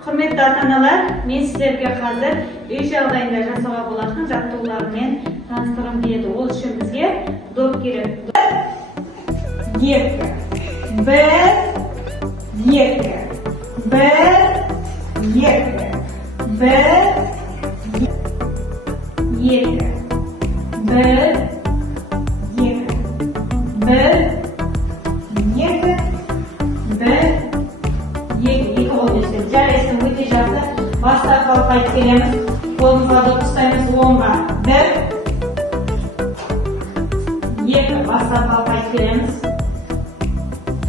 Құрметті ата-аналар, мен сіздерге қазір үй жағдайында жасауға болатын жаттығулармен таныстырғым келеді. Ол үшін бізге доп керек. 1, 2, 1, 2, 1, 2, 1, 2, жарайсың, өте жақсы. Баста қалқайып келеміз. Қолымызға доп ұстаймыз 10-ға. 1, 2, баста қалқайып келеміз.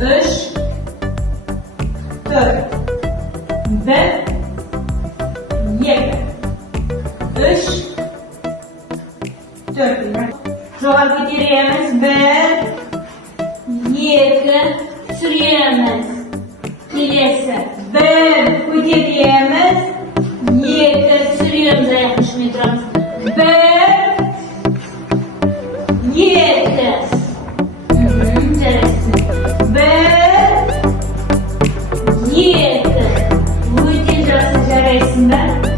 3, 4, 1, 2, 3, 4. Жоғары көтереміз. 1, 2, түсіреміз. Келесі. 1, көтереміз. 2, түсіреміз. Аяқтың ішіне тұрамыз. 1, 2. Жарайсың. 1, 2. Өте жақсы жарайсың да.